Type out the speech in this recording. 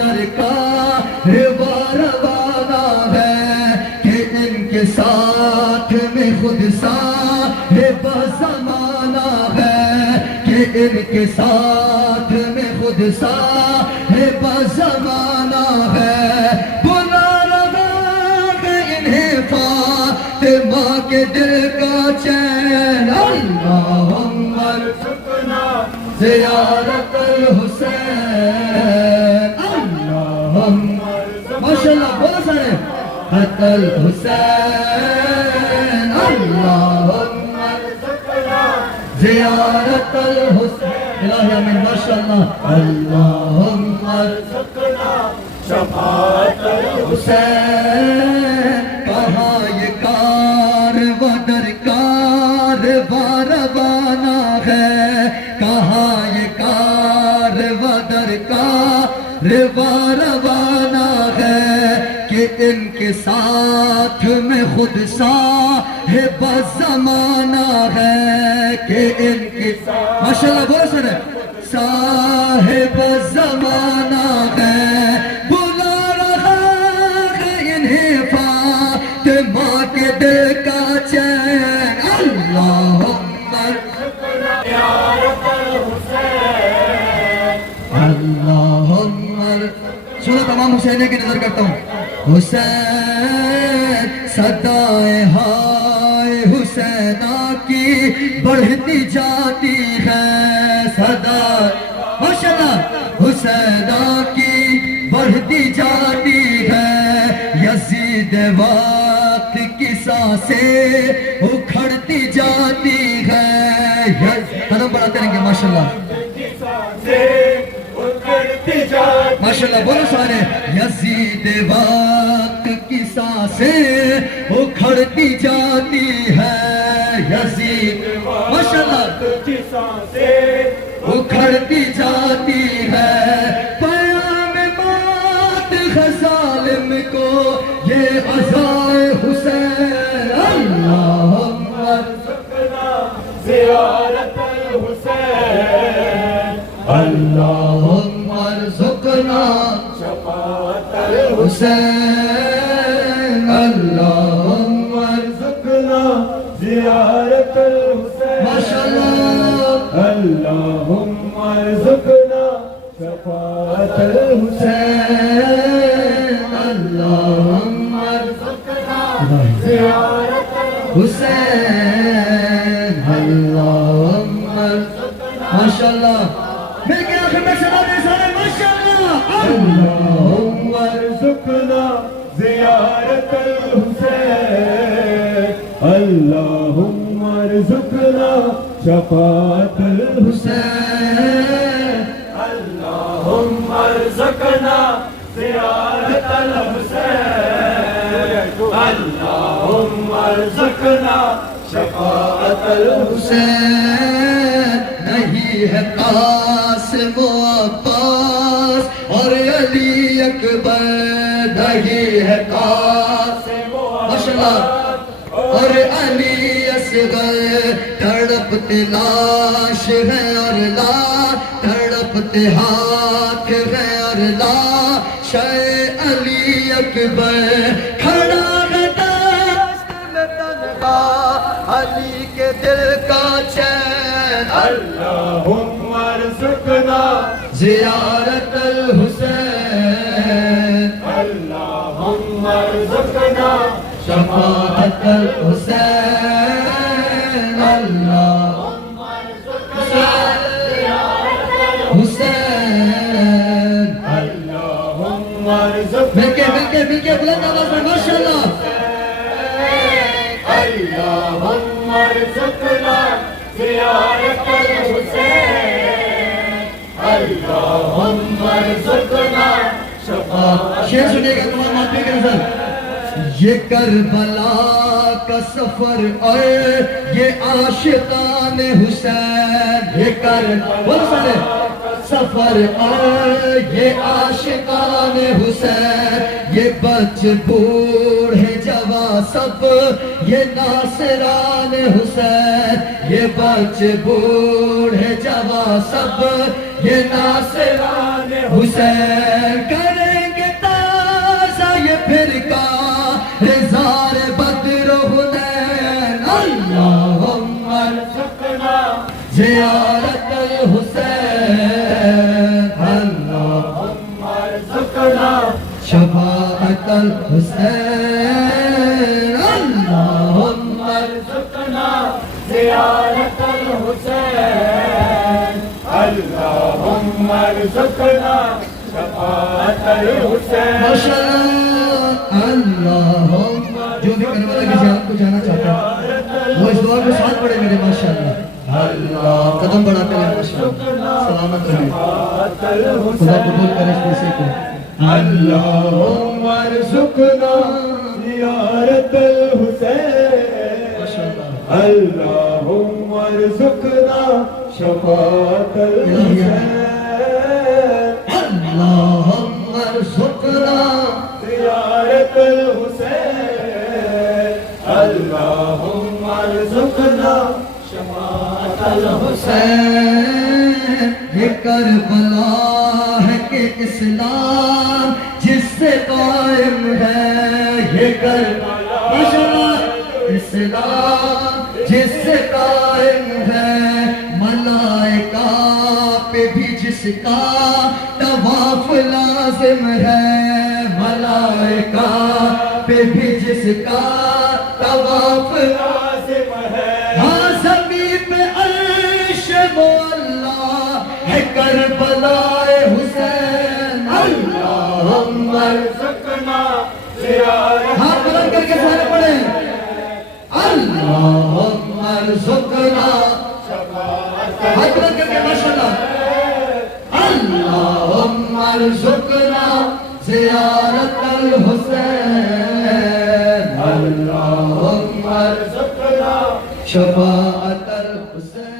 بدر کا روانہ ہے کہ ان کے ساتھ میں خود صاحب زمانہ ہے کہ ان کے ساتھ میں خود صاحب زمانہ ہے بلا رہا ہے انہیں فاطمہ کے دل کا چین اللہم ارزقنا زیارت الحسین اللہم ماشاءاللہ بہت سارے الحسین اللہم ارزقنا زیارت الحسین الہی آمین ماشاءاللہ اللہم ارزقنا شفاعت الحسین کہاں یہ کارواں در کارواں روانہ ہے کہاں یہ کارواں در کارواں روانہ ہے کہ ان کے ساتھ میں خود صاحب زمانہ ہے کہ ان کے ماشاءاللہ بہت سارے صاحب زمانہ ہے بلا رہا ہے انہیں فاطمہ کے دل کا چین اللہم ارزقنا زیارت الحسین اللہم سنو تمام حسینیہ کی نظر کرتا ہوں حسین صدائے ہائے حسینہ کی بڑھتی جاتی ہے صدائے ماشاءاللہ حسینہ کی بڑھتی جاتی ہے یزید وقت کی سانسیں اکھڑتی جاتی ہے قدم بڑھاتے رہیں گے ماشاءاللہ ماشاءاللہ بولو سارے یزید وقت کی سانسیں اکھڑتی جاتی ہے یزید ماشاءاللہ کی سانسیں اکھڑتی جاتی ہے پیام موت ہے ظالم کو یہ عزائے حسین اللہم ارزقنا زیارت الحسین اللہم ارزقنا شفاعت الحسین اللہم ارزقنا زیارت الحسین ماشاءاللہ اللہم ارزقنا شفاعت الحسین اللہم ارزقنا زیارت الحسین اللہم ارزقنا ماشاءاللہ مل کے آخر میں شباب دے سارے ماشاءاللہ اللہم ارزقنا زیارت الحسین اللہم ارزقنا شفاعت الحسین اللہم ارزقنا زیارت الحسین اللہم ارزقنا شفاعت الحسین نہیں ہے قاسم و عباس اور علی اکبر نہیں ہے قاسم و عباس اور علی اصغر تڑپتے لاش ہے اور لاش تڑپتے ہاتھ ہے اور لاش علی اکبر کھڑا ہے دست میں تنہا علی کے دل کا چین اللہم ارزقنا زیارت الحسین اللہم ارزقنا شفاعت الحسین اللہم ارزقنا زیارت الحسین اللہم ارزقنا مل کے بلند آواز میں ماشاءاللہ اللہم ارزقنا زیارت الحسین اللہم ارزقنا شفاعت شعر سنیے گا تمام ماتمی کے نظر یہ کربلا کا سفر اور یہ عاشقان حسین یہ کربلا سفر اور یہ عاشقان حسین یہ بچ بوڑھے جوان سب یہ ناصران حسین یہ بچ بوڑھے جوان سب یہ ناصران حسین کریں گے تازہ یہ فرقہ رضار بدر و حنین اللہم ارزقنا زیارت الحسین اللہم ارزقنا شفاعت الحسین اللہم ارزقنا زیارت الحسین اللہم ارزقنا شفاعت الحسین ماشاءاللہ اللہم جو بھی کربلا کی زیارت کو جانا چاہتا ہے وہ اس دعا کے ساتھ پڑھے میرے ماشاءاللہ اللہ قدم بڑھاتے ہیں ماشاءاللہ سلامت رہے خدا قبول کرے اس کسی کو اللہم ارزقنا زیارت الحسین اللہم ارزقنا شفاعت الحسین اللہم ارزقنا زیارت الحسین اللہم ارزقنا شفاعت الحسین یہ کربلا ہے کہ اسلام جس سے قائم ہے یہ کربلا اسلام جس سے قائم ہے ملائکہ پہ بھی جس کا طواف لازم ہے ملائکہ پہ بھی جس کا طواف لازم ہے ہاں زمین پہ عرش مولا ہے کربلا حسین اللہم ارزقنا زیارت ہاتھ بلند کر کے سارے پڑھیں اللہم ارزقنا ہاتھ بلند کر کے ماشاءاللہ اللہم ارزقنا زیارت الحسین اللہم ارزقنا شفاعت الحسین